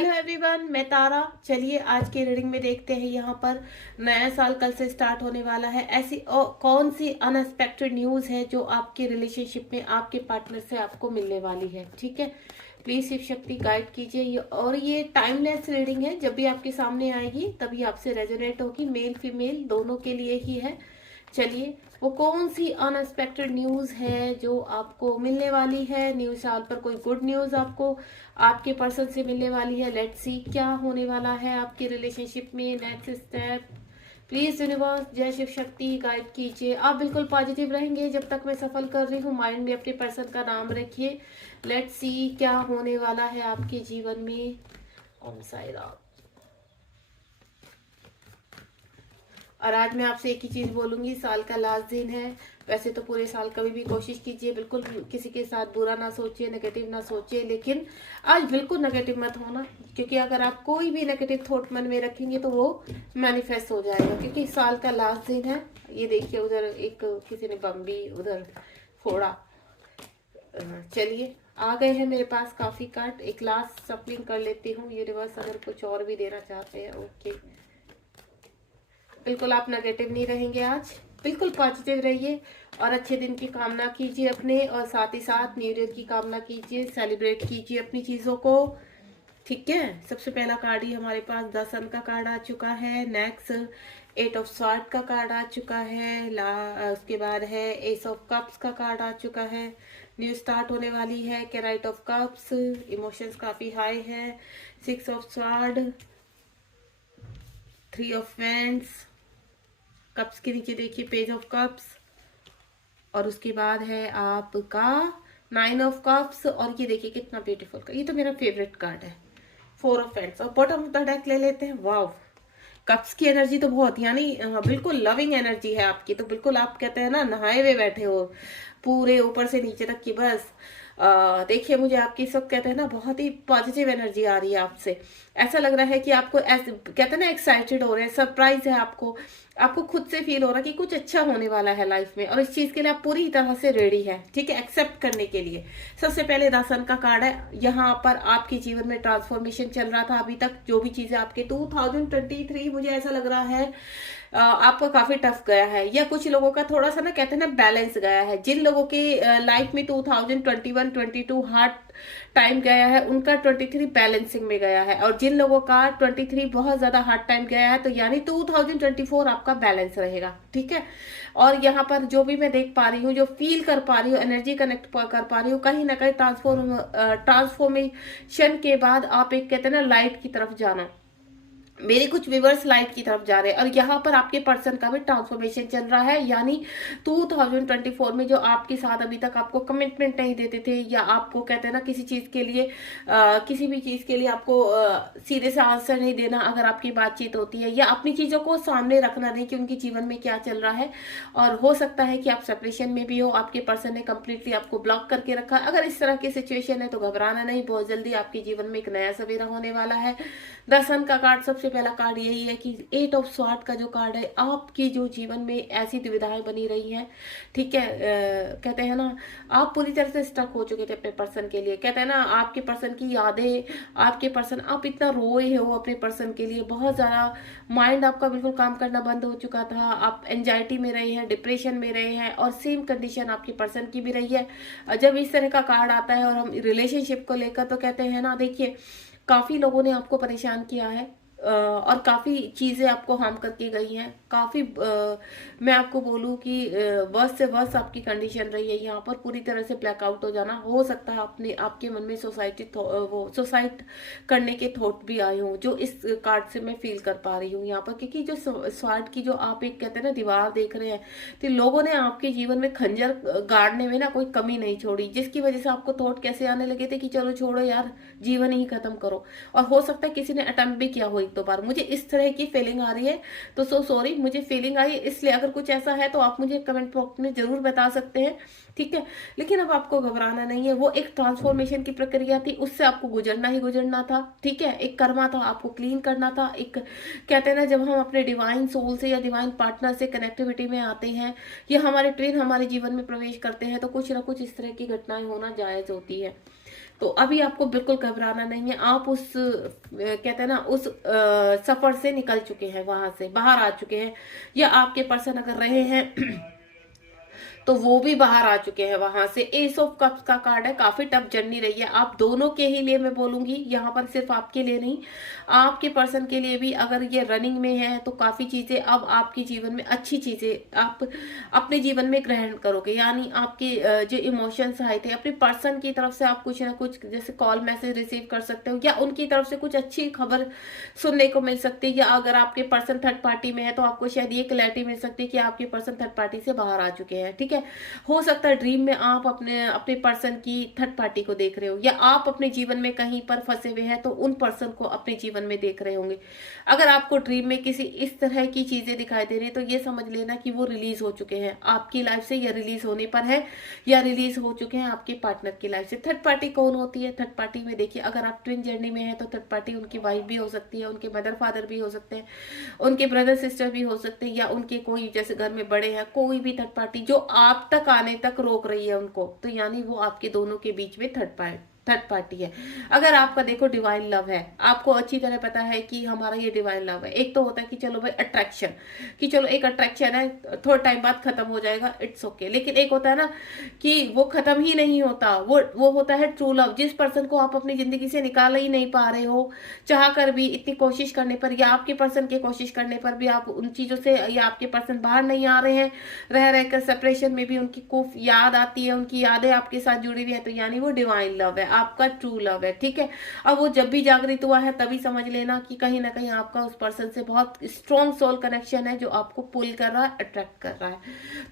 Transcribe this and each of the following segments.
Hello everyone, मैं तारा। चलिए आज की रीडिंग में देखते हैं। यहाँ पर नया साल कल से स्टार्ट होने वाला है। ऐसी कौन सी अनएक्सपेक्टेड न्यूज़ है जो आपके रिलेशनशिप में आपके पार्टनर से आपको मिलने वाली है। ठीक है, प्लीज शिव शक्ति गाइड कीजिए। और ये टाइमलेस रीडिंग है, जब भी आपके सामने आएगी तभी आपसे रेजोनेट होगी। मेल फीमेल दोनों के लिए ही है। चलिए, वो कौन सी अनएक्सपेक्टेड न्यूज़ है जो आपको मिलने वाली है। न्यू साल पर कोई गुड न्यूज़ आपको आपके पर्सन से मिलने वाली है। लेट्स सी क्या होने वाला है आपके रिलेशनशिप में। नेक्स्ट स्टेप प्लीज यूनिवर्स जय शिव शक्ति गाइड कीजिए। आप बिल्कुल पॉजिटिव रहेंगे जब तक मैं सफल कर रही हूँ। माइंड में अपने पर्सन का नाम रखिए। लेट्स सी क्या होने वाला है आपके जीवन में। ओम साई राम। और आज मैं आपसे एक ही चीज बोलूंगी, साल का लास्ट दिन है। वैसे तो पूरे साल कभी भी कोशिश कीजिए बिल्कुल किसी के साथ बुरा ना सोचिए, नेगेटिव ना सोचिए, लेकिन आज बिल्कुल नेगेटिव मत होना। क्योंकि अगर आप कोई भी नेगेटिव थॉट मन में रखेंगे तो वो मैनिफेस्ट हो जाएगा। क्योंकि साल का लास्ट दिन है। ये देखिए, उधर एक किसी ने बम भी उधर फोड़ा। चलिए, आ गए हैं मेरे पास काफी कार्ड। एक लास्ट सफलिंग कर लेती हूँ। यूनिवर्स अगर कुछ और भी देना चाहते हैं। ओके, बिल्कुल आप नेगेटिव नहीं रहेंगे आज, बिल्कुल पॉजिटिव रहिए और अच्छे दिन की कामना कीजिए अपने। और साथ ही साथ न्यू ईयर की कामना कीजिए, सेलिब्रेट कीजिए अपनी चीज़ों को। ठीक है, सबसे पहला कार्ड ही हमारे पास 10 सन का कार्ड आ चुका है। नेक्स्ट 8 ऑफ स्वार्ड का कार्ड आ चुका है। उसके बाद है एस ऑफ कप्स का कार्ड आ चुका है। न्यू स्टार्ट होने वाली है। कैराइट ऑफ कप्स, इमोशंस काफ़ी हाई है। 6 of sword, 3 of vends, cups के नीचे देखिए पेज ऑफ कप्स, और उसके बाद है आपका 9 ऑफ कप्स। और ये देखिए कितना ब्यूटीफुल का, ये तो मेरा फेवरेट कार्ड है, 4 ऑफ हैंड्स। और बॉटम ऑफ द डेक ले लेते हैं। वाव, कप्स की एनर्जी तो बहुत, यानी बिल्कुल लविंग एनर्जी है आपकी। तो बिल्कुल आप कहते हैं ना नहाए हुए बैठे हो पूरे ऊपर से नीचे तक की। बस देखिए, मुझे आपकी सब कहते हैं ना बहुत ही पॉजिटिव एनर्जी आ रही है आपसे। ऐसा लग रहा है कि आपको ऐसे कहते हैं ना एक्साइटेड हो रहे हैं, सरप्राइज है आपको। आपको खुद से फील हो रहा है कि कुछ अच्छा होने वाला है लाइफ में, और इस चीज के लिए आप पूरी तरह से रेडी है। ठीक है, एक्सेप्ट करने के लिए। सबसे पहले दासन का कार्ड है। यहाँ पर आपके जीवन में ट्रांसफॉर्मेशन चल रहा था अभी तक। जो भी चीजें आपके 2023 मुझे ऐसा लग रहा है आपका काफी टफ गया है, या कुछ लोगों का थोड़ा सा ना कहते हैं ना बैलेंस गया है। जिन लोगों की लाइफ में 2021-22 हार्ड टाइम गया है, उनका 23 बैलेंसिंग में गया है। और जिन लोगों का 23 बहुत ज्यादा हार्ड टाइम गया है, तो यानी 2024 आपका बैलेंस रहेगा। ठीक है, और यहाँ पर जो भी मैं देख पा रही हूँ, जो फील कर पा रही हूँ, एनर्जी कनेक्ट कर पा रही हूँ, कहीं ना कहीं ट्रांसफॉर्मेशन के बाद आप एक कहते हैं ना लाइट की तरफ जाना। मेरे कुछ व्यूवर्स लाइट की तरफ जा रहे हैं, और यहाँ पर आपके पर्सन का भी ट्रांसफॉर्मेशन चल रहा है। यानी 2024 में जो आपके साथ अभी तक आपको कमिटमेंट नहीं देते थे, या आपको कहते हैं ना किसी चीज के लिए किसी भी चीज के लिए आपको सीधे से आंसर नहीं देना अगर आपकी बातचीत होती है, या अपनी चीजों को सामने रखना नहीं कि उनके जीवन में क्या चल रहा है। और हो सकता है कि आप सेपरेशन में भी हो, आपके पर्सन ने कंप्लीटली आपको ब्लॉक करके रखा। अगर इस तरह की सिचुएशन है तो घबराना नहीं, बहुत जल्दी आपके जीवन में एक नया सवेरा होने वाला है। दर्शन का कार्ड, सबसे पहला कार्ड यही है कि 8 ऑफ स्वार्ड का जो कार्ड है, आपकी जो जीवन में ऐसी दुविधाएं बनी रही हैं। ठीक है, कहते हैं ना आप पूरी तरह से स्टक हो चुके थे अपने पर्सन के लिए। कहते हैं ना आपके पर्सन की यादें, आपके पर्सन, आप इतना रोए हो अपने पर्सन के लिए, बहुत ज्यादा माइंड आपका बिल्कुल काम करना बंद हो चुका था। आप एंजाइटी में रहे हैं, डिप्रेशन में रहे हैं, और सेम कंडीशन आपके पर्सन की भी रही है। जब इस तरह का कार्ड आता है और हम रिलेशनशिप को लेकर, तो कहते हैं ना देखिए काफी लोगों ने आपको परेशान किया है, और काफी चीजें आपको हार्म करके गई हैं। काफी मैं आपको बोलूं कि वर्ष से वर्ष आपकी कंडीशन रही है। यहाँ पर पूरी तरह से ब्लैकआउट हो जाना, हो सकता है आपने आपके मन में वो सुसाइड करने के थॉट भी आए हों, जो इस कार्ड से मैं फील कर पा रही हूँ यहाँ पर। क्योंकि जो स्वार्ड की जो आप एक कहते हैं ना दीवार देख रहे हैं, तो लोगों ने आपके जीवन में खंजर गाड़ने में ना कोई कमी नहीं छोड़ी, जिसकी वजह से आपको थॉट कैसे आने लगे थे कि चलो छोड़ो यार, जीवन ही खत्म करो। और हो सकता है किसी ने अटेम्प्ट भी किया हो एक दो बार। मुझे इस तरह की फीलिंग आ रही है, तो सो सॉरी, मुझे फीलिंग आई है। इसलिए अगर कुछ ऐसा है तो आप मुझे कमेंट बॉक्स में जरूर बता सकते हैं। ठीक है, लेकिन अब आपको घबराना नहीं है। वो एक ट्रांसफॉर्मेशन की प्रक्रिया थी, उससे आपको गुजरना ही गुजरना था। ठीक है, एक कर्मा था, आपको क्लीन करना था। एक कहते हैं ना जब हम अपने डिवाइन सोल से या डिवाइन पार्टनर से कनेक्टिविटी में आते हैं, या हमारे ट्विन हमारे जीवन में प्रवेश करते हैं, तो कुछ ना कुछ इस तरह की घटनाएं होना जायज होती है। तो अभी आपको बिल्कुल घबराना नहीं है। आप उस कहते हैं ना उस सफर से निकल चुके हैं, वहां से बाहर आ चुके हैं, या आपके पर्सन अगर रहे हैं तो वो भी बाहर आ चुके हैं वहां से। एस ऑफ कप्स का कार्ड है, काफी टफ जर्नी रही है आप दोनों के ही लिए, मैं बोलूंगी यहाँ पर सिर्फ आपके लिए नहीं, आपके पर्सन के लिए भी अगर ये रनिंग में है तो काफी चीजें अब आपके जीवन में, अच्छी चीजें आप अपने जीवन में ग्रहण करोगे। यानी आपके जो इमोशंस आए थे अपने पर्सन की तरफ से, आप कुछ ना कुछ जैसे कॉल मैसेज रिसीव कर सकते हो, या उनकी तरफ से कुछ अच्छी खबर सुनने को मिल सकती है। या अगर आपके पर्सन थर्ड पार्टी में है तो आपको शायद ये क्लैरिटी मिल सकती है कि आपके पर्सन थर्ड पार्टी से बाहर आ चुके हैं। ठीक है, हो सकता है ड्रीम में आप अपने अपने पर्सन की थर्ड पार्टी को देख रहे हो, या आप अपने जीवन में कहीं पर फंसे हुए हैं तो उन पर्सन को अपने जीवन में देख रहे होंगे। अगर आपको ड्रीम में किसी इस तरह की चीजें दिखाई दे रही है तो ये समझ लेना कि वो रिलीज हो चुके हैं आपकी लाइफ से, या रिलीज होने पर है, या रिलीज हो चुके हैं आपके पार्टनर की लाइफ से। थर्ड पार्टी कौन होती है? थर्ड पार्टी में देखिए, अगर आप ट्विन जर्नी में है तो थर्ड पार्टी उनकी वाइफ भी हो सकती है, उनके मदर फादर भी हो सकते हैं, उनके ब्रदर सिस्टर भी हो सकते हैं, या उनके कोई जैसे घर में बड़े हैं, कोई भी थर्ड पार्टी जो आप तक आने तक रोक रही है उनको, तो यानी वो आपके दोनों के बीच में थर्ड पार्टी है। अगर आपका देखो डिवाइन लव है, आपको अच्छी तरह पता है कि हमारा ये डिवाइन लव है। एक तो होता है कि चलो भाई अट्रैक्शन, कि चलो एक अट्रैक्शन है, थोड़ा टाइम बाद खत्म हो जाएगा, इट्स ओके। लेकिन एक होता है ना कि वो खत्म ही नहीं होता, वो होता है ट्रू लव। जिस पर्सन को आप अपनी जिंदगी से निकाल ही नहीं पा रहे हो, चाह कर भी, इतनी कोशिश करने पर, या आपके पर्सन के कोशिश करने पर भी आप उन चीजों से, या आपके पर्सन बाहर नहीं आ रहे हैं, रह रहकर सेपरेशन में भी उनकी खूब याद आती है, उनकी यादें आपके साथ जुड़ी हुई है, तो यानी वो डिवाइन लव है, आपका ट्रू लव है। ठीक है, अब वो जब भी जागृत हुआ है तभी समझ लेना कि कहीं ना कहीं आपका उस पर्सन से बहुत स्ट्रॉन्ग सोल कनेक्शन है जो आपको पुल कर रहा है, अट्रैक्ट कर रहा है।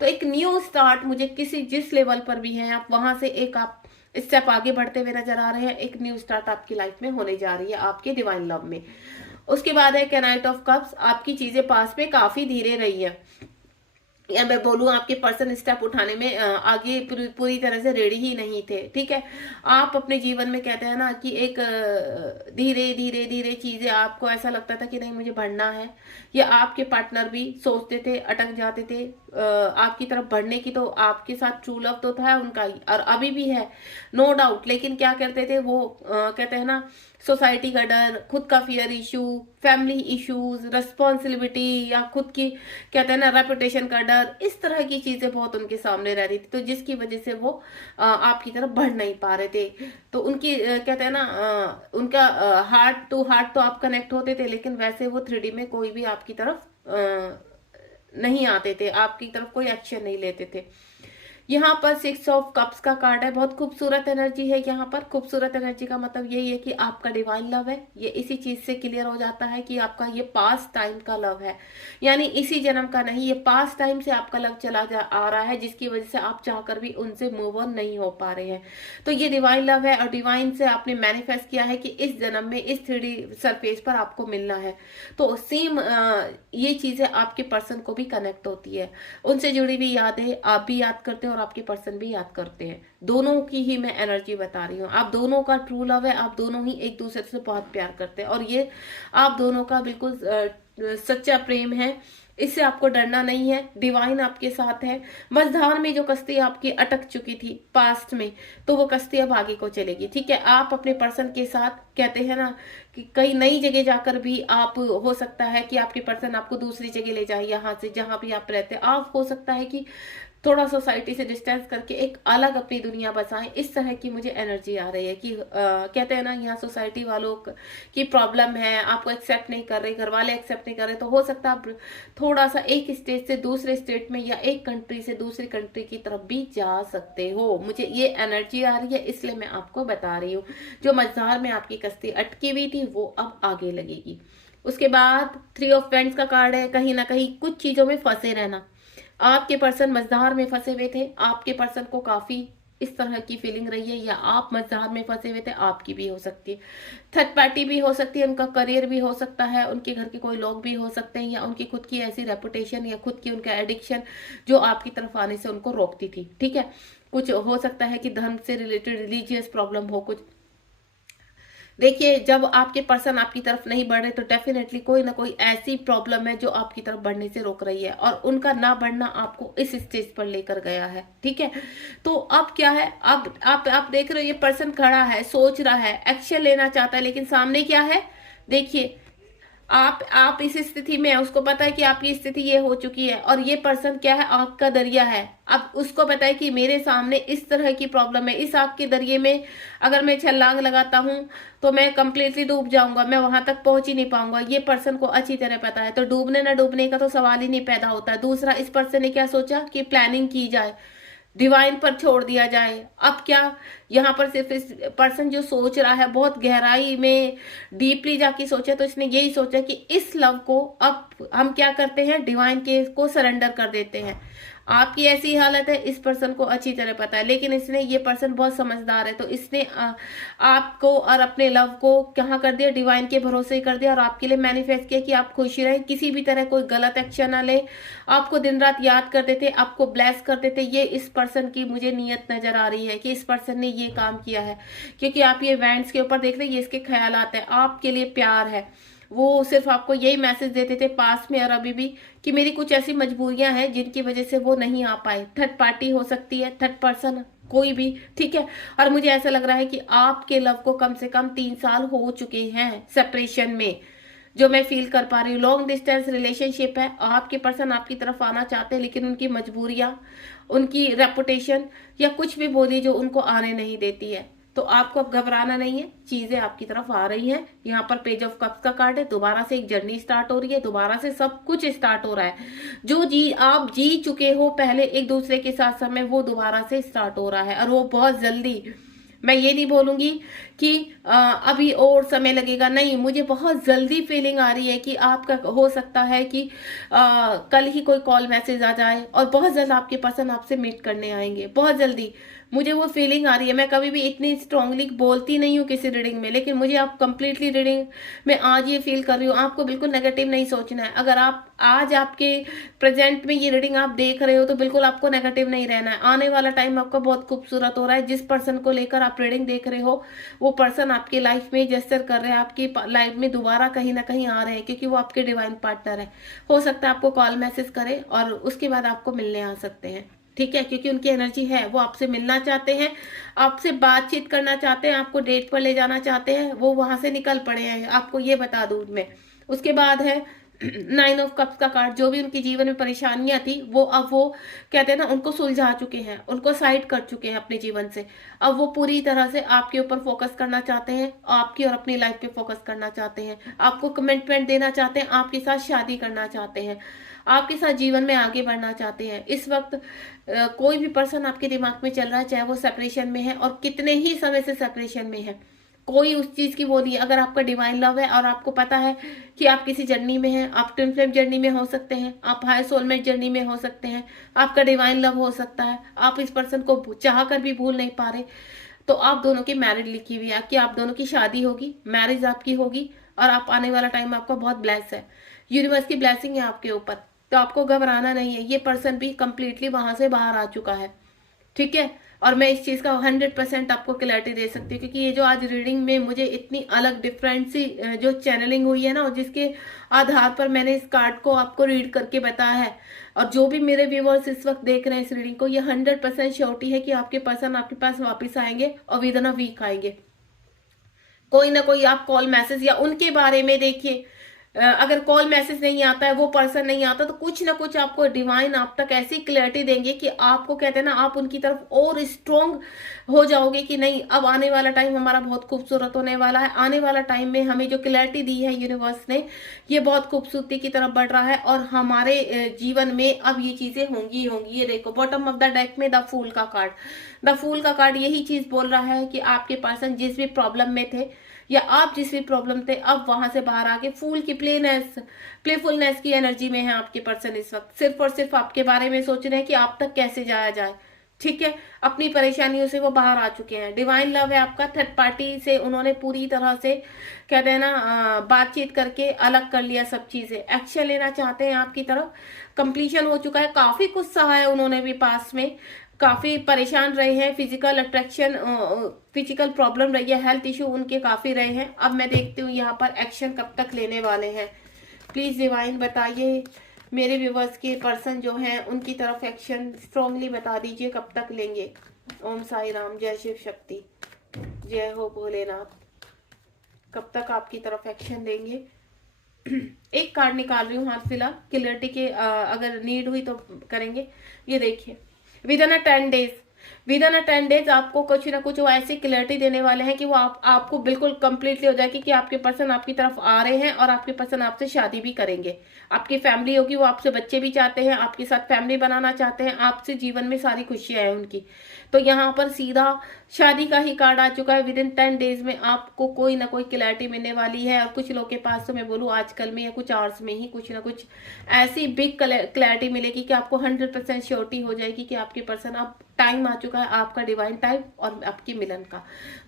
तो एक न्यू स्टार्ट, मुझे किसी जिस लेवल पर भी है आप वहां से एक आप स्टेप आगे बढ़ते हुए नजर आ रहे हैं। एक न्यू स्टार्ट आपकी लाइफ में होने जा रही है आपके डिवाइन लव में। उसके बाद है नाइट ऑफ कप्स, आपकी चीजें पास में काफी धीरे रही है, या मैं बोलूं आपके पर्सन स्टेप उठाने में आगे पूरी तरह से रेडी ही नहीं थे। ठीक है, आप अपने जीवन में कहते हैं ना कि एक धीरे धीरे धीरे चीजें, आपको ऐसा लगता था कि नहीं मुझे बढ़ना है, या आपके पार्टनर भी सोचते थे, अटक जाते थे आपकी तरफ बढ़ने की। तो आपके साथ ट्रू लव तो था उनका ही, और अभी भी है नो डाउट, लेकिन क्या करते थे वो कहते हैं ना सोसाइटी का डर, खुद का fear issue, family issues, responsibility, या खुद की कहते हैं ना रेपुटेशन का डर, इस तरह की चीजें बहुत उनके सामने रह रही थी, तो जिसकी वजह से वो आपकी तरफ बढ़ नहीं पा रहे थे। तो उनकी कहते हैं ना उनका हार्ट टू हार्ट तो आप कनेक्ट होते थे, लेकिन वैसे वो 3D में कोई भी आपकी तरफ नहीं आते थे, आपकी तरफ कोई एक्शन नहीं लेते थे। यहाँ पर 6 ऑफ कप्स का कार्ड है, बहुत खूबसूरत एनर्जी है। यहाँ पर खूबसूरत एनर्जी का मतलब यही है कि आपका डिवाइन लव है, ये इसी चीज से क्लियर हो जाता है कि आपका ये पास्ट टाइम का लव है, यानी इसी जन्म का नहीं, ये पास्ट टाइम से आपका लव चला आ रहा है, जिसकी वजह से आप चाहकर भी उनसे मूव ऑन नहीं हो पा रहे हैं। तो ये डिवाइन लव है, और डिवाइन से आपने मैनिफेस्ट किया है कि इस जन्म में इस 3D सरफेस पर आपको मिलना है। तो सेम ये चीजें आपके पर्सन को भी कनेक्ट होती है, उनसे जुड़ी हुई यादें आप भी याद करते हो और आपके पर्सन भी याद करते हैं। दोनों की ही मैं एनर्जी बता रही हूँ, आप दोनों का ट्रू लव है, आप दोनों ही एक दूसरे से बहुत प्यार करते हैं, और ये आप दोनों का बिल्कुल सच्चा प्रेम है, इससे आपको डरना नहीं है। डिवाइन आपके साथ है। मझधार में जो कश्ती आपकी अटक चुकी थी पास्ट में, तो वो कश्ती अब आगे को चलेगी। ठीक है, आप अपने पर्सन के साथ कहते हैं ना कि कई नई जगह जाकर भी आप, हो सकता है कि आपके पर्सन आपको दूसरी जगह ले जाए, यहाँ से जहां भी आप रहते हैं, आप हो सकता है कि थोड़ा सोसाइटी से डिस्टेंस करके एक अलग अपनी दुनिया बसाएं। इस तरह की मुझे एनर्जी आ रही है कि कहते हैं ना यहाँ सोसाइटी वालों की प्रॉब्लम है, आपको एक्सेप्ट नहीं कर रहे, घर वाले एक्सेप्ट नहीं कर रहे, तो हो सकता है आप थोड़ा सा एक स्टेट से दूसरे स्टेट में, या एक कंट्री से दूसरी कंट्री की तरफ भी जा सकते हो। मुझे ये एनर्जी आ रही है, इसलिए मैं आपको बता रही हूँ। जो मझधार में आपकी कश्ती अटकी हुई थी वो अब आगे लगेगी। उसके बाद 3 ऑफ पेंट्स का कार्ड है, कहीं ना कहीं कुछ चीजों में फंसे रहना। आपके पर्सन मझधार में फंसे हुए थे, आपके पर्सन को काफी इस तरह की फीलिंग रही है, या आप मझधार में फंसे हुए थे, आपकी भी हो सकती है, थर्ड पार्टी भी हो सकती है, उनका करियर भी हो सकता है, उनके घर के कोई लोग भी हो सकते हैं, या उनकी खुद की ऐसी रेपुटेशन, या खुद की उनका एडिक्शन जो आपकी तरफ आने से उनको रोकती थी। ठीक है, कुछ हो सकता है कि धर्म से रिलेटेड रिलीजियस प्रॉब्लम हो कुछ, देखिए, जब आपके पर्सन आपकी तरफ नहीं बढ़ रहे तो डेफिनेटली कोई ना कोई ऐसी प्रॉब्लम है जो आपकी तरफ बढ़ने से रोक रही है, और उनका ना बढ़ना आपको इस स्टेज पर लेकर गया है। ठीक है, तो अब क्या है, अब आप देख रहे हो ये पर्सन खड़ा है, सोच रहा है, एक्शन लेना चाहता है, लेकिन सामने क्या है, देखिए आप इस स्थिति में है, उसको पता है कि आपकी स्थिति ये हो चुकी है, और ये पर्सन क्या है, आग का दरिया है। अब उसको पता है कि मेरे सामने इस तरह की प्रॉब्लम है, इस आग के दरिये में अगर मैं छलांग लगाता हूं तो मैं कंप्लीटली डूब जाऊंगा, मैं वहां तक पहुंच ही नहीं पाऊंगा। ये पर्सन को अच्छी तरह पता है, तो डूबने ना डूबने का तो सवाल ही नहीं पैदा होता है। दूसरा, इस पर्सन ने क्या सोचा कि प्लानिंग की जाए, डिवाइन पर छोड़ दिया जाए। अब क्या, यहाँ पर सिर्फ इस पर्सन जो सोच रहा है बहुत गहराई में डीपली जाके सोचा, तो इसने यही सोचा कि इस लव को अब हम क्या करते हैं, डिवाइन के को सरेंडर कर देते हैं। आपकी ऐसी हालत है, इस पर्सन को अच्छी तरह पता है, लेकिन इसने, ये पर्सन बहुत समझदार है, तो इसने आपको और अपने लव को कहाँ कर दिया, डिवाइन के भरोसे कर दिया, और आपके लिए मैनिफेस्ट किया कि आप खुशी रहें, किसी भी तरह कोई गलत एक्शन ना ले, आपको दिन रात याद करते थे, आपको ब्लेस करते थे। ये इस पर्सन की मुझे नीयत नजर आ रही है कि इस पर्सन ने ये काम किया है, क्योंकि आप ये इवेंट्स के ऊपर देख रहे हैं, ये इसके ख्याल आते हैं, आपके लिए प्यार है। वो सिर्फ आपको यही मैसेज देते थे पास में और अभी भी, कि मेरी कुछ ऐसी मजबूरियां हैं जिनकी वजह से वो नहीं आ पाए। थर्ड पार्टी हो सकती है, थर्ड पर्सन, कोई भी, ठीक है। और मुझे ऐसा लग रहा है कि आपके लव को कम से कम 3 साल हो चुके हैं सेपरेशन में, जो मैं फील कर पा रही हूँ। लॉन्ग डिस्टेंस रिलेशनशिप है, आपके पर्सन आपकी तरफ आना चाहते हैं, लेकिन उनकी मजबूरियां, उनकी रेपुटेशन या कुछ भी बोली जो उनको आने नहीं देती है। तो आपको अब घबराना नहीं है, चीजें आपकी तरफ आ रही हैं। यहाँ पर पेज ऑफ कप्स का कार्ड है, दोबारा से एक जर्नी स्टार्ट हो रही है, दोबारा से सब कुछ स्टार्ट हो रहा है। जो आप जी चुके हो पहले एक दूसरे के साथ समय, वो दोबारा से स्टार्ट हो रहा है, और वो बहुत जल्दी। मैं ये नहीं बोलूंगी कि अभी और समय लगेगा, नहीं, मुझे बहुत जल्दी फीलिंग आ रही है कि आपका हो सकता है कि कल ही कोई कॉल मैसेज आ जाए, और बहुत जल्द आपके पर्सन आपसे मीट करने आएंगे, बहुत जल्दी। मुझे वो फीलिंग आ रही है। मैं कभी भी इतनी स्ट्रांगली बोलती नहीं हूँ किसी रीडिंग में, लेकिन मुझे आप कंप्लीटली रीडिंग में आज ये फील कर रही हूँ। आपको बिल्कुल नेगेटिव नहीं सोचना है। अगर आप आज आपके प्रेजेंट में ये रीडिंग आप देख रहे हो तो बिल्कुल आपको नेगेटिव नहीं रहना है। आने वाला टाइम आपका बहुत खूबसूरत हो रहा है। जिस पर्सन को लेकर आप रीडिंग देख रहे हो, वो पर्सन आपकी लाइफ में जेस्चर कर रहे हैं, आपकी लाइफ में दोबारा कहीं ना कहीं आ रहे हैं, क्योंकि वो आपके डिवाइन पार्टनर है। हो सकता है आपको कॉल मैसेज करे और उसके बाद आपको मिलने आ सकते हैं, ठीक है, क्योंकि उनकी एनर्जी है, वो आपसे मिलना चाहते हैं, आपसे बातचीत करना चाहते हैं, आपको डेट पर ले जाना चाहते हैं। वो वहां से निकल पड़े हैं, आपको ये बता दूं मैं। उसके बाद है 9 ऑफ कप्स का कार्ड। जो भी उनके जीवन में परेशानियां थी, वो अब वो कहते हैं ना, उनको सुलझा चुके हैं, उनको साइड कर चुके हैं अपने जीवन से। अब वो पूरी तरह से आपके ऊपर फोकस करना चाहते हैं, आपकी और अपनी लाइफ पे फोकस करना चाहते हैं, आपको कमिटमेंट देना चाहते हैं, आपके साथ शादी करना चाहते हैं, आपके साथ जीवन में आगे बढ़ना चाहते हैं। इस वक्त कोई भी पर्सन आपके दिमाग में चल रहा है, चाहे वो सेपरेशन में है और कितने ही समय से सेपरेशन में है, कोई उस चीज की वो नहीं है। अगर आपका डिवाइन लव है और आपको पता है कि आप किसी जर्नी में हैं, आप ट्विन फ्लेम जर्नी में हो सकते हैं, आप हाई सोलमेट जर्नी में हो सकते हैं, आपका डिवाइन लव हो सकता है, आप इस पर्सन को चाह कर भी भूल नहीं पा रहे, तो आप दोनों की मैरिज लिखी हुई है कि आप दोनों की शादी होगी, मैरिज आपकी होगी, और आप आने वाला टाइम आपका बहुत ब्लेस है। यूनिवर्स की ब्लेसिंग है आपके ऊपर, तो आपको घबराना नहीं है। ये पर्सन भी कंप्लीटली वहां से बाहर आ चुका है, ठीक है। और मैं इस चीज का 100% आपको क्लैरिटी दे सकती हूँ, क्योंकि ये जो आज रीडिंग में मुझे इतनी अलग डिफरेंट सी जो चैनलिंग हुई है ना, और जिसके आधार पर मैंने इस कार्ड को आपको रीड करके बताया है, और जो भी मेरे व्यूअर्स इस वक्त देख रहे हैं इस रीडिंग को, ये 100% श्योरिटी है कि आपके पर्सन आपके पास वापस आएंगे, और विद इन अ वीक आएंगे। कोई ना कोई आप कॉल मैसेज या उनके बारे में देखिए, अगर कॉल मैसेज नहीं आता है, वो पर्सन नहीं आता, तो कुछ ना कुछ आपको डिवाइन आप तक ऐसी क्लैरिटी देंगे कि आपको, कहते हैं ना, आप उनकी तरफ और स्ट्रोंग हो जाओगे कि नहीं, अब आने वाला टाइम हमारा बहुत खूबसूरत होने वाला है। आने वाला टाइम में हमें जो क्लैरिटी दी है यूनिवर्स ने, ये बहुत खूबसूरती की तरफ बढ़ रहा है, और हमारे जीवन में अब ये चीजें होंगी होंगी। ये देखो, बॉटम ऑफ द डेक में द फूल का कार्ड, द फूल का कार्ड यही चीज बोल रहा है कि आपके पर्सन जिस भी प्रॉब्लम में थे, या आप जिस भी प्रॉब्लम थे, अब वहां से बाहर आके फूल की प्लेफुलनेस की एनर्जी में है आपके पर्सन। इस वक्त सिर्फ और सिर्फ आपके बारे में सोच रहे हैं कि आप तक कैसे जाया जाए, ठीक है। अपनी परेशानियों से वो बाहर आ चुके हैं। डिवाइन लव है आपका, थर्ड पार्टी से उन्होंने पूरी तरह से, कहते हैं ना, बातचीत करके अलग कर लिया सब चीजें। एक्शन लेना चाहते हैं आपकी तरफ, कंप्लीशन हो चुका है, काफी कुछ सहा है उन्होंने भी पास में, काफी परेशान रहे हैं, फिजिकल अट्रैक्शन, फिजिकल प्रॉब्लम रही है, हेल्थ इशू उनके काफी रहे हैं। अब मैं देखती हूँ यहाँ पर एक्शन कब तक लेने वाले हैं। प्लीज डिवाइन बताइए, मेरे व्यूवर्स के पर्सन जो हैं उनकी तरफ एक्शन स्ट्रांगली बता दीजिए, कब तक लेंगे। ओम साई राम, जय शिव शक्ति, जय हो भोलेनाथ। कब तक आपकी तरफ एक्शन लेंगे। एक कार्ड निकाल रही हूँ हाथ फिलहाल, क्लियरिटी के अगर नीड हुई तो करेंगे। ये देखिए, with in 10 days, with in 10 days आपको कुछ ना कुछ वो ऐसी क्लियरिटी देने वाले हैं कि वो आपको बिल्कुल कंप्लीटली हो जाएगी कि आपके पर्सन आपकी तरफ आ रहे हैं और आपके पर्सन आपसे शादी भी करेंगे। आपकी फैमिली होगी, वो आपसे बच्चे भी चाहते हैं, आपके साथ फैमिली बनाना चाहते हैं, आपसे जीवन में सारी खुशियां हैं उनकी। तो यहाँ पर सीधा शादी का ही कार्ड आ चुका है। विद इन 10 डेज में आपको कोई ना कोई क्लैरिटी मिलने वाली है। और कुछ लोग के पास तो मैं बोलूँ आजकल में या कुछ आवर्स में ही कुछ ना कुछ ऐसी बिग क्लैरिटी मिलेगी कि आपको 100% श्योरिटी हो जाएगी कि आपके पर्सन, अब टाइम आ चुका है आपका डिवाइन टाइम और आपकी मिलन का।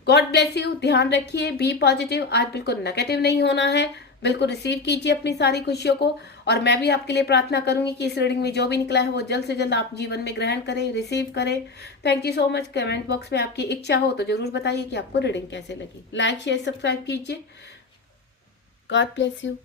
गॉड ब्लेस यू, ध्यान रखिए, बी पॉजिटिव, आज बिल्कुल नेगेटिव नहीं होना है, बिल्कुल रिसीव कीजिए अपनी सारी खुशियों को। और मैं भी आपके लिए प्रार्थना करूंगी कि इस रीडिंग में जो भी निकला है वो जल्द से जल्द आप जीवन में ग्रहण करें, रिसीव करें। Thank you so much. Comment box में आपकी इच्छा हो तो जरूर बताइए कि आपको रीडिंग कैसे लगी। लाइक शेयर सब्सक्राइब कीजिए। God bless you.